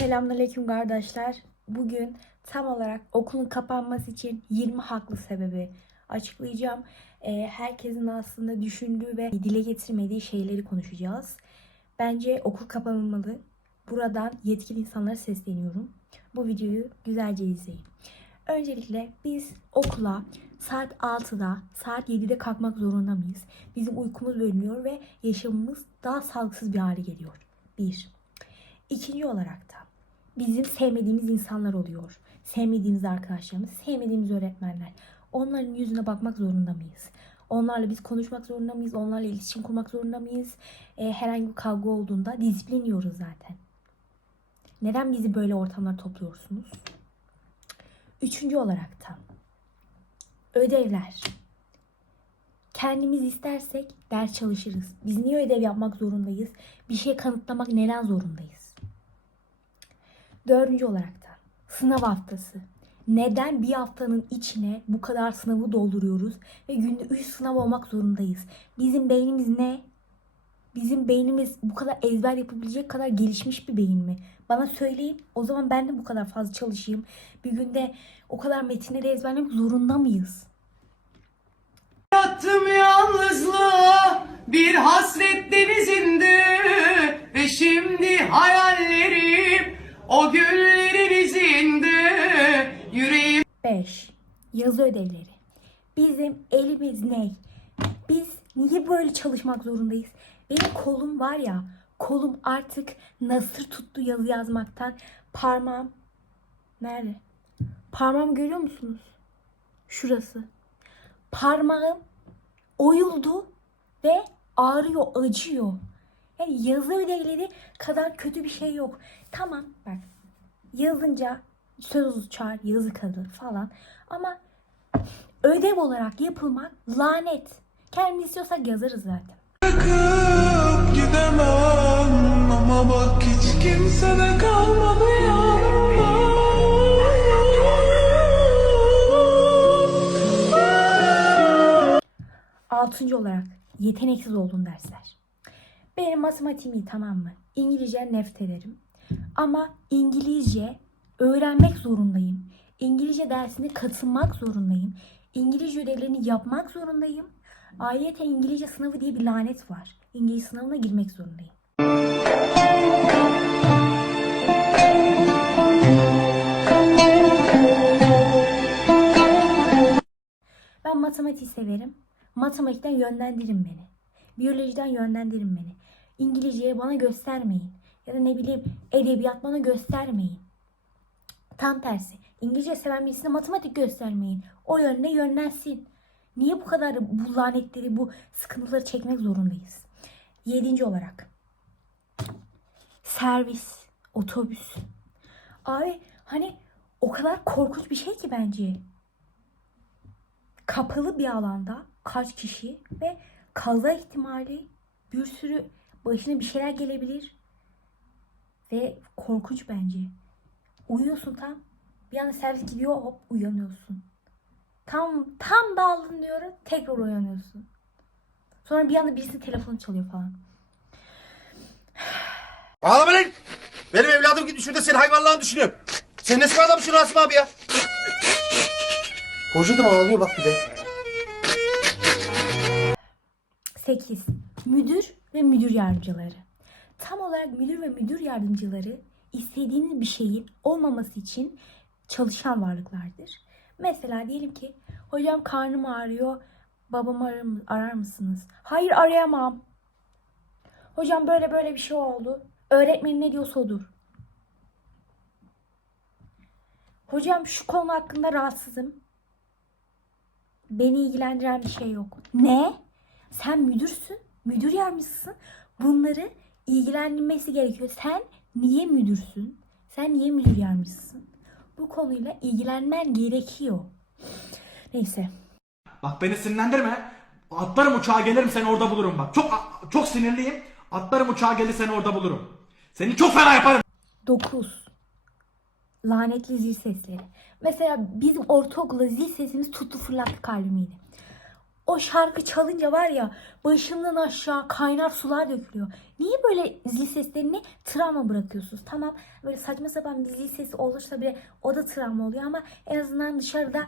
Selamünaleyküm kardeşler. Bugün tam olarak okulun kapanması için 20 haklı sebebi açıklayacağım. Ee, herkesin aslında düşündüğü ve dile getirmediği şeyleri konuşacağız. Bence okul kapanılmalı. Buradan yetkili insanlara sesleniyorum. Bu videoyu güzelce izleyin. Öncelikle biz okula saat 6'da, saat 7'de kalkmak zorunda mıyız? Bizim uykumuz bölünüyor ve yaşamımız daha sağlıksız bir hale geliyor. 1. İkinci olarak da bizim sevmediğimiz insanlar oluyor. Sevmediğimiz arkadaşlarımız, sevmediğimiz öğretmenler. Onların yüzüne bakmak zorunda mıyız? Onlarla biz konuşmak zorunda mıyız? Onlarla iletişim kurmak zorunda mıyız? Ee, herhangi bir kavga olduğunda disiplin yiyoruz zaten. Neden bizi böyle ortamlara topluyorsunuz? Üçüncü olarak da ödevler. Kendimiz istersek ders çalışırız. Biz niye ödev yapmak zorundayız? Bir şey kanıtlamak neden zorundayız? Dördüncü olarak da sınav haftası. Neden bir haftanın içine bu kadar sınavı dolduruyoruz ve günde 3 sınav olmak zorundayız? Bizim beynimiz ne? Bizim beynimiz bu kadar ezber yapabilecek kadar gelişmiş bir beyin mi? Bana söyleyin. O zaman ben de bu kadar fazla çalışayım. Bir günde o kadar metinleri ezberlemek zorunda mıyız? Yattım yalnızlığa bir hasret denizinde Ve şimdi hayallerim o güllerin izinde Yüreğim 5. Yazı ödevleri. Bizim elimiz ne? Biz niye böyle çalışmak zorundayız? Benim kolum var ya, kolum artık nasır tuttu yazı yazmaktan. Parmağım nerede? Parmağımı görüyor musunuz? Şurası. Parmağım oyuldu ve ağrıyor, acıyor. Yani yazı ödevleri kadar kötü bir şey yok. Tamam bak yazınca söz uçar, yazı kalır falan. Ama ödev olarak yapılmak lanet. Kendimiz istiyorsak yazarız zaten. Bırakıp gidemem ama bak hiç kimse de kalmadı yanımda. Altıncı olarak yeteneksiz olduğum dersler. Benim matematiğim iyi tamam mı? İngilizce nefret ederim. Ama İngilizce öğrenmek zorundayım. İngilizce dersine katılmak zorundayım. İngilizce ödevlerini yapmak zorundayım. Ayrıca İngilizce sınavı diye bir lanet var. İngilizce sınavına girmek zorundayım. Ben matematiği severim. Matematikten yönlendirin beni. Biyolojiden yönlendirin beni. İngilizceye bana göstermeyin. Ya da ne bileyim edebiyat bana göstermeyin. Tam tersi. İngilizce seven birisine matematik göstermeyin. O yönde yönlensin. Niye bu kadar bu lanetleri, bu sıkıntıları çekmek zorundayız? Yedinci olarak. Servis, otobüs. Abi hani o kadar korkunç bir şey ki bence kapalı bir alanda kaç kişi ve kaza ihtimali bir sürü başına bir şeyler gelebilir ve korkunç bence. Uyuyorsun tam bir anda servis gidiyor hop uyanıyorsun. Tam tam daldın diyorum tekrar uyanıyorsun. Sonra bir anda birisi telefonu çalıyor falan. Ağlama lan! Benim evladım gibi şurada senin hayvanlarını düşünüyor. Sen nesin adamsın Rasim abi ya? Hoca da mı ağlıyor bak bir de. 8. Müdür ve müdür yardımcıları. Tam olarak müdür ve müdür yardımcıları istediğiniz bir şeyin olmaması için çalışan varlıklardır. Mesela diyelim ki hocam karnım ağrıyor babamı arar, arar mısınız? Hayır arayamam. Hocam böyle böyle bir şey oldu. Öğretmenin ne diyorsa odur. Hocam şu konu hakkında rahatsızım. Beni ilgilendiren bir şey yok. Ne? Sen müdürsün, müdür yardımcısın. Bunları ilgilendirmesi gerekiyor. Sen niye müdürsün? Sen niye müdür yardımcısın? Bu konuyla ilgilenmen gerekiyor. Neyse. Bak beni sinirlendirme. Atlarım uçağa gelirim seni orada bulurum bak. Çok çok sinirliyim. Atlarım uçağa gelir seni orada bulurum. Seni çok fena yaparım. 9. Lanetli zil sesleri. Mesela bizim ortaokulda zil sesimiz tuttu fırlattı kalbimiydi. O şarkı çalınca var ya başından aşağı kaynar sular dökülüyor. Niye böyle zil seslerini travma bırakıyorsunuz? Tamam böyle saçma sapan bir zil sesi olursa bile o da travma oluyor ama en azından dışarıda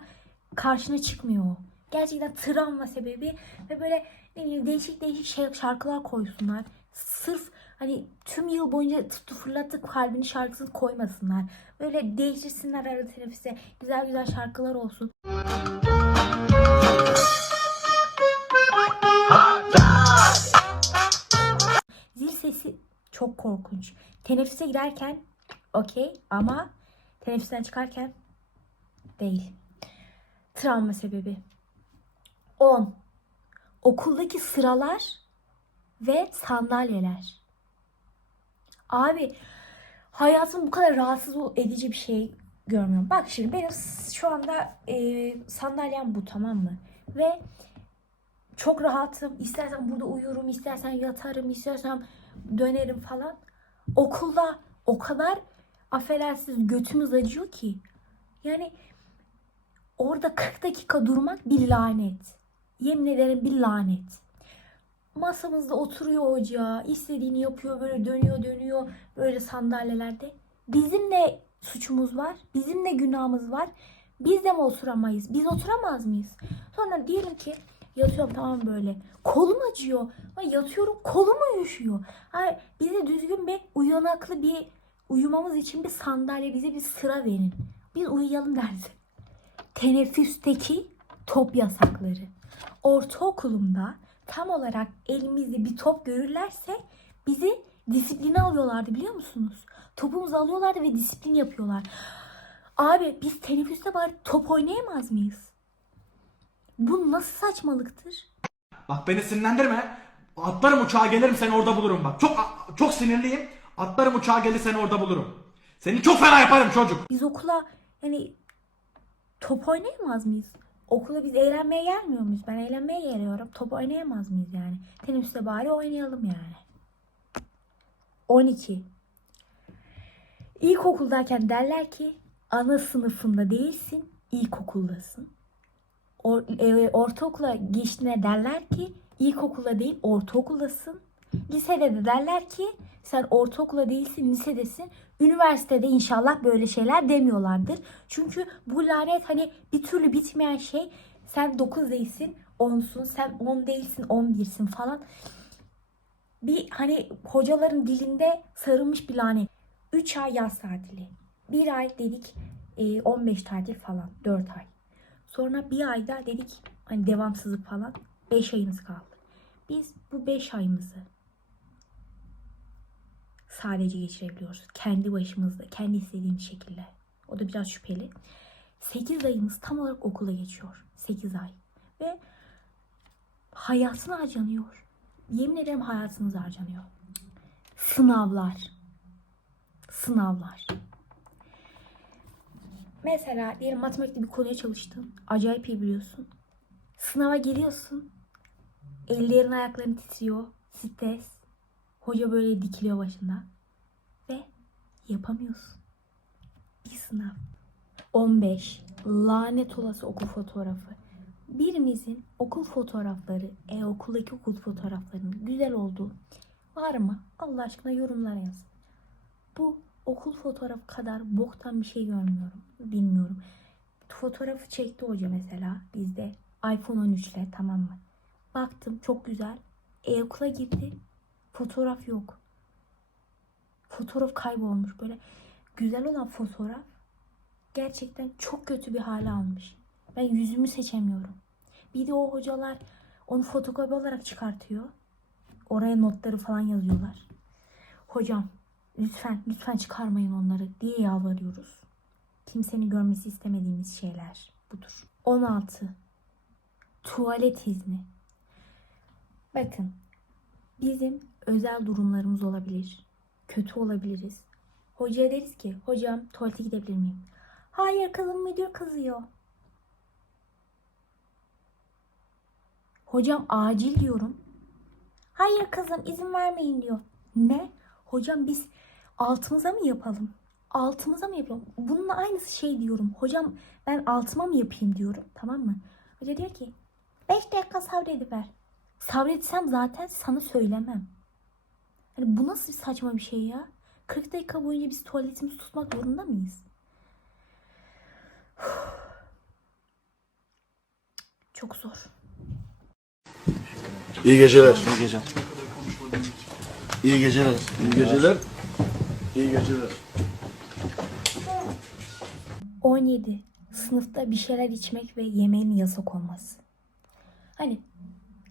karşına çıkmıyor o. Gerçekten travma sebebi ve böyle ne bileyim değişik değişik şey, şarkılar koysunlar. Sırf hani tüm yıl boyunca tuttu fırlattı kalbini şarkısını koymasınlar. Böyle değiştirsinler arada teneffüse. Güzel güzel şarkılar olsun. Korkunç. Teneffüse girerken okey ama teneffüsten çıkarken değil. Travma sebebi. 10. Okuldaki sıralar ve sandalyeler. Abi hayatım bu kadar rahatsız edici bir şey görmüyorum. Bak şimdi benim şu anda e, sandalyem bu tamam mı? Ve çok rahatım. İstersen burada uyurum, istersen yatarım, istersen dönerim falan. Okulda o kadar affedersiniz götümüz acıyor ki. Yani orada 40 dakika durmak bir lanet. Yemin ederim bir lanet. Masamızda oturuyor hoca, istediğini yapıyor, böyle dönüyor dönüyor böyle sandalyelerde. Bizim ne suçumuz var? Bizim ne günahımız var? Biz de mi oturamayız? Biz oturamaz mıyız? Sonra diyelim ki yatıyorum tamam böyle. Kolum acıyor. Ama yatıyorum kolum uyuşuyor. Hayır, bize düzgün bir uyanıklı bir uyumamız için bir sandalye bize bir sıra verin. Biz uyuyalım dersin. Teneffüsteki top yasakları. Ortaokulumda tam olarak elimizde bir top görürlerse bizi disipline alıyorlardı biliyor musunuz? Topumuzu alıyorlardı ve disiplin yapıyorlar. Abi biz teneffüste bari top oynayamaz mıyız? Bu nasıl saçmalıktır? Bak beni sinirlendirme. Atlarım uçağa gelirim seni orada bulurum bak. Çok çok sinirliyim. Atlarım uçağa gelir seni orada bulurum. Seni çok fena yaparım çocuk. Biz okula yani top oynayamaz mıyız? Okula biz eğlenmeye gelmiyor muyuz? Ben eğlenmeye geliyorum. Top oynayamaz mıyız yani? Teneffüste bari oynayalım yani. 12. İlkokuldayken derler ki ana sınıfında değilsin, ilkokuldasın. Or, e, ortaokula geçtiğinde derler ki ilkokulda değil ortaokuldasın. Lisede de derler ki sen ortaokula değilsin lisedesin. Üniversitede inşallah böyle şeyler demiyorlardır. Çünkü bu lanet hani bir türlü bitmeyen şey. Sen 9 değilsin 10'sun sen 10 değilsin 11'sin falan. Bir hani hocaların dilinde sarılmış bir lanet. 3 ay yaz tatili. Bir ay dedik e, 15 tatil falan 4 ay. Sonra bir ayda dedik hani devamsızlık falan 5 ayımız kaldı. Biz bu 5 ayımızı sadece geçirebiliyoruz. Kendi başımızda, kendi istediğimiz şekilde. O da biraz şüpheli. 8 ayımız tam olarak okula geçiyor. 8 ay. Ve hayatın harcanıyor. Yemin ederim hayatınız harcanıyor. Sınavlar. Sınavlar. Mesela diyelim matematikte bir konuya çalıştın. Acayip iyi biliyorsun. Sınava geliyorsun. Ellerin ayakların titriyor. Stres. Hoca böyle dikiliyor başında. Ve yapamıyorsun. Bir sınav. 15. Lanet olası okul fotoğrafı. Birimizin okul fotoğrafları, e okuldaki okul fotoğraflarının güzel olduğu var mı? Allah aşkına yorumlara yaz. Bu okul fotoğrafı kadar boktan bir şey görmüyorum. Bilmiyorum. Fotoğrafı çekti hoca mesela bizde. iPhone 13 ile tamam mı? Baktım çok güzel. E okula girdi. Fotoğraf yok. Fotoğraf kaybolmuş. Böyle güzel olan fotoğraf gerçekten çok kötü bir hale almış. Ben yüzümü seçemiyorum. Bir de o hocalar onu fotokopi olarak çıkartıyor. Oraya notları falan yazıyorlar. Hocam lütfen lütfen çıkarmayın onları diye yalvarıyoruz. Kimsenin görmesi istemediğimiz şeyler budur. 16. Tuvalet izni. Bakın bizim özel durumlarımız olabilir. Kötü olabiliriz. Hocaya deriz ki hocam tuvalete gidebilir miyim? Hayır kızım müdür kızıyor. Hocam acil diyorum. Hayır kızım izin vermeyin diyor. Ne? Hocam biz altımıza mı yapalım? Altımıza mı yapalım? Bununla aynısı şey diyorum. Hocam ben altıma mı yapayım diyorum. Tamam mı? Hoca diyor ki 5 dakika sabrediver. Sabretsem zaten sana söylemem. Hani bu nasıl saçma bir şey ya? 40 dakika boyunca biz tuvaletimizi tutmak zorunda mıyız? Çok zor. İyi geceler. İyi geceler. İyi geceler. İyi geceler. İyi geceler. 17. Sınıfta bir şeyler içmek ve yemeğin yasak olması. Hani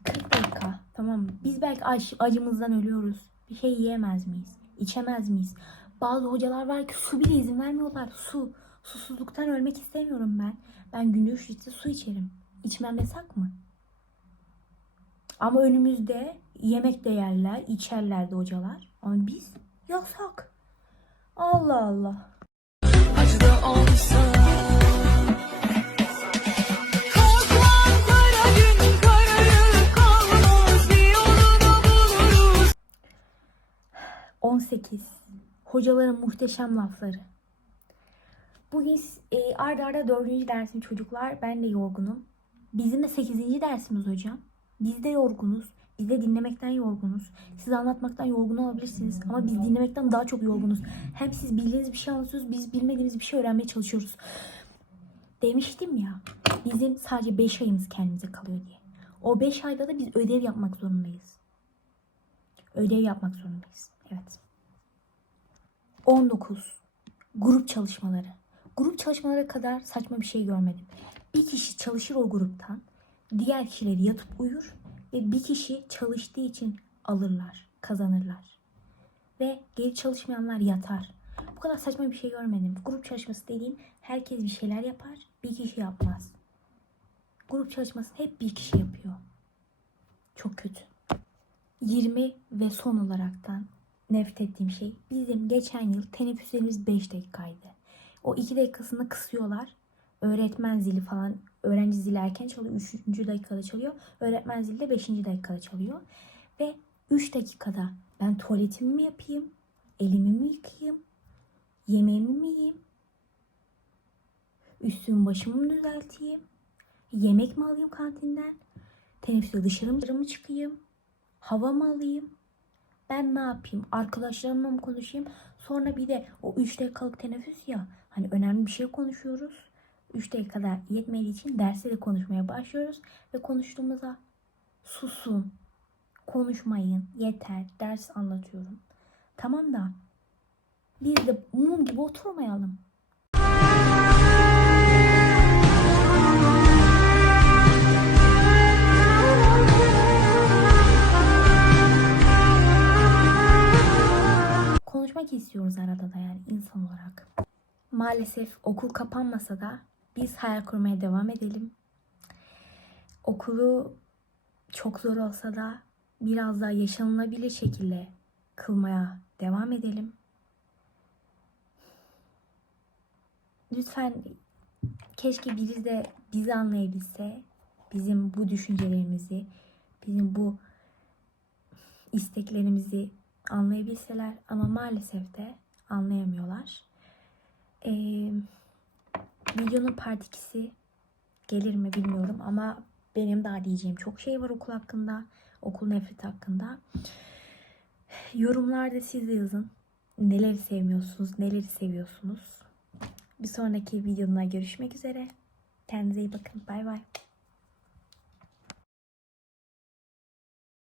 40 dakika tamam mı? Biz belki aç, acımızdan ölüyoruz. Bir şey yiyemez miyiz? İçemez miyiz? Bazı hocalar var ki su bile izin vermiyorlar. Su. Susuzluktan ölmek istemiyorum ben. Ben günde 3 litre su içerim. İçmem yasak mı? Ama önümüzde yemek de yerler, içerler de hocalar. Ama biz yasak. Allah Allah. Korkmam kara gün kararır kalmaz bir yolunu buluruz. 18. Hocaların muhteşem lafları. Bugün e, arda arda dördüncü dersim çocuklar. Ben de yorgunum. Bizim de sekizinci dersimiz hocam. Biz de yorgunuz. Biz de dinlemekten yorgunuz. Siz anlatmaktan yorgun olabilirsiniz. Ama biz dinlemekten daha çok yorgunuz. Hem siz bildiğiniz bir şey anlatıyorsunuz. Biz bilmediğimiz bir şey öğrenmeye çalışıyoruz. Demiştim ya. Bizim sadece 5 ayımız kendimize kalıyor diye. O 5 ayda da biz ödev yapmak zorundayız. Ödev yapmak zorundayız. Evet. 19. Grup çalışmaları. Grup çalışmaları kadar saçma bir şey görmedim. Bir kişi çalışır o gruptan. Diğer kişileri yatıp uyur. Ve bir kişi çalıştığı için alırlar, kazanırlar. Ve geri çalışmayanlar yatar. Bu kadar saçma bir şey görmedim. Grup çalışması dediğim herkes bir şeyler yapar, bir kişi yapmaz. Grup çalışması hep bir kişi yapıyor. Çok kötü. 20 ve son olaraktan nefret ettiğim şey bizim geçen yıl teneffüslerimiz 5 dakikaydı. O 2 dakikasını kısıyorlar. Öğretmen zili falan öğrenci zili erken çalıyor. 3. dakikada çalıyor. Öğretmen zili de 5. dakikada çalıyor. Ve 3 dakikada ben tuvaletimi mi yapayım? Elimi mi yıkayayım? Yemeğimi mi yiyeyim? Üstümü başımı mı düzelteyim? Yemek mi alayım kantinden? Teneffüste dışarı mı çıkayım? Hava mı alayım? Ben ne yapayım? Arkadaşlarımla mı konuşayım? Sonra bir de o 3 dakikalık teneffüs ya. Hani önemli bir şey konuşuyoruz. 3 dakikada yetmediği için derste de konuşmaya başlıyoruz. Ve konuştuğumuzda susun. Konuşmayın. Yeter. Ders anlatıyorum. Tamam da biz de mum gibi oturmayalım. konuşmak istiyoruz arada da yani insan olarak. Maalesef okul kapanmasa da biz hayal kurmaya devam edelim. Okulu çok zor olsa da biraz daha yaşanılabilir şekilde kılmaya devam edelim. Lütfen keşke biri de bizi anlayabilse, bizim bu düşüncelerimizi, bizim bu isteklerimizi anlayabilseler ama maalesef de anlayamıyorlar. Ee, videonun part 2'si gelir mi bilmiyorum ama benim daha diyeceğim çok şey var okul hakkında, okul nefreti hakkında. Yorumlarda siz de yazın. Neleri sevmiyorsunuz, neleri seviyorsunuz. Bir sonraki videoda görüşmek üzere. Kendinize iyi bakın. Bay bay.